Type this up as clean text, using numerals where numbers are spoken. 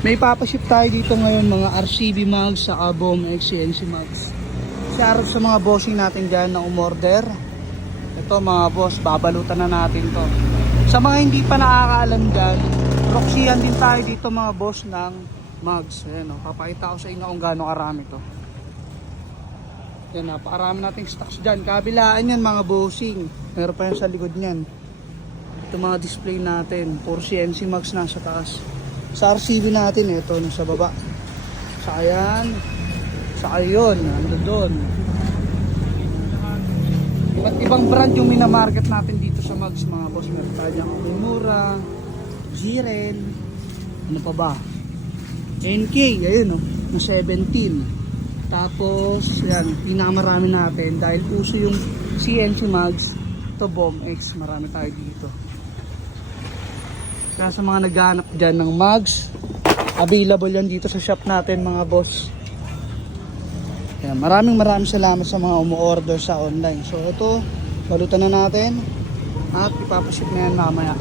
May papaship tayo dito ngayon mga RCB mugs sa Abom XCNC mugs. Shoutout sa mga bossing natin dyan na umorder. Ito mga boss, babalutan na natin to. Sa mga hindi pa nakakaalam dyan, proxyan din tayo dito mga boss ng mugs. Ayan, papakita ko sa inyo kung gaano karami to. Yan, napakarami nating stocks dyan. Kabilaan yan mga bossing. Meron pa yan sa likod nyan. Ito mga display natin. Puro CNC mugs na sa taas. Sa RCB natin, ito nasa baba. Sa ayan. Sa ayon, ando doon. Iba't ibang brand yung minamarket natin dito sa mugs mga boss. Meron tayo dyan Omimura, Jiren, ano pa ba? NK, ayun na 17. Tapos, yan, pinakamarami natin dahil uso yung CNC mugs. Ito Bom X, marami tayo dito. Kaya sa mga naghahanap dyan ng mugs, available yan dito sa shop natin mga boss. Kaya maraming salamat sa mga umu-order sa online. So ito, balutan na natin at ipapaship na yan mamaya.